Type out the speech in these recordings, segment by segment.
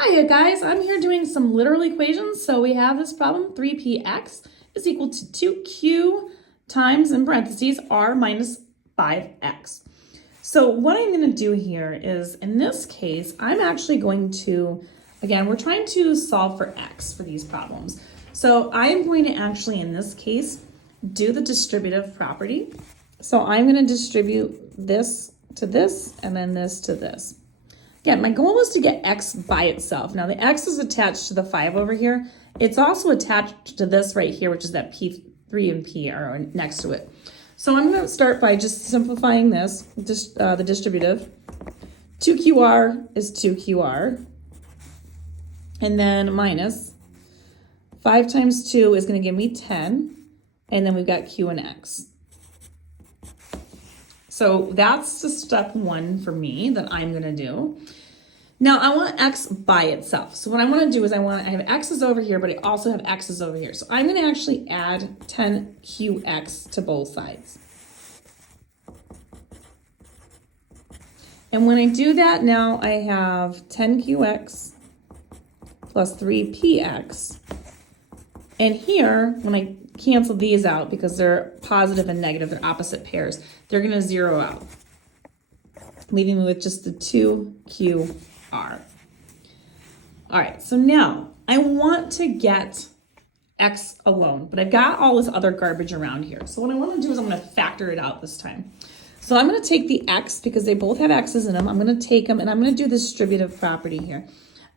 Hiya guys, I'm here doing some literal equations. So we have this problem, 3px is equal to 2q times, in parentheses, r minus 5x. So what I'm going to do here is, in this case, I'm actually going to, again, we're trying to solve for x for these problems. So I am going to actually, in this case, do the distributive property. So I'm going to distribute this to this and then this to this. Again, my goal is to get x by itself. Now the x is attached to the 5 over here. It's also attached to this right here, which is that p3 and p are next to it. So I'm going to start by just simplifying this, the distributive. 2qr is 2qr. And then minus 5 times 2 is going to give me 10. And then we've got q and x. So that's the step 1 for me that I'm going to do. Now I want x by itself. So what I want to do is I have x's over here, but I also have x's over here. So I'm going to actually add 10qx to both sides. And when I do that, now I have 10qx plus 3px. And here, when I cancel these out, because they're positive and negative, they're opposite pairs, they're going to zero out, leaving me with just the 2qr. All right, so now I want to get x alone, but I've got all this other garbage around here. So what I want to do is I'm going to factor it out this time. So I'm going to take the x, because they both have x's in them. I'm going to take them and I'm going to do the distributive property here.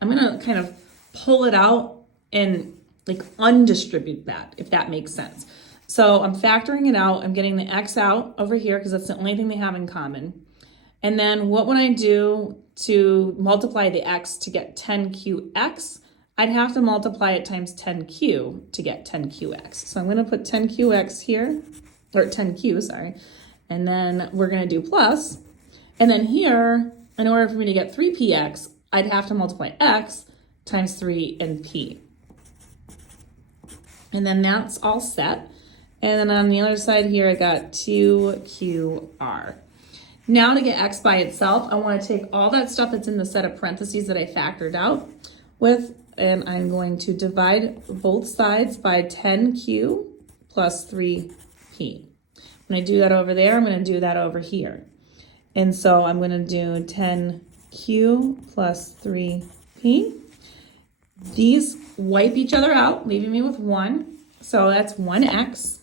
I'm going to kind of pull it out and like undistribute that, if that makes sense. So I'm factoring it out. I'm getting the x out over here because that's the only thing they have in common. And then what would I do to multiply the x to get 10qx? I'd have to multiply it times 10q to get 10qx. So I'm going to put 10qx here, or 10q, sorry. And then we're going to do plus. And then here, in order for me to get 3px, I'd have to multiply x times 3 and p. And then that's all set. And then on the other side here, I got 2qr. Now to get x by itself, I want to take all that stuff that's in the set of parentheses that I factored out with, and I'm going to divide both sides by 10q plus 3p. When I do that over there, I'm going to do that over here. And so I'm going to do 10q plus 3p. These wipe each other out, leaving me with 1. So that's 1x.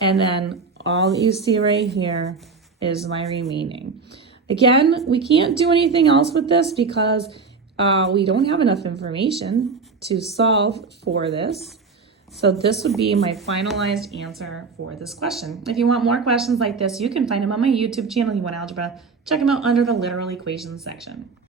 And then all that you see right here is my remaining. Again, we can't do anything else with this because we don't have enough information to solve for this. So this would be my finalized answer for this question. If you want more questions like this, you can find them on my YouTube channel, You Want Algebra. Check them out under the literal equations section.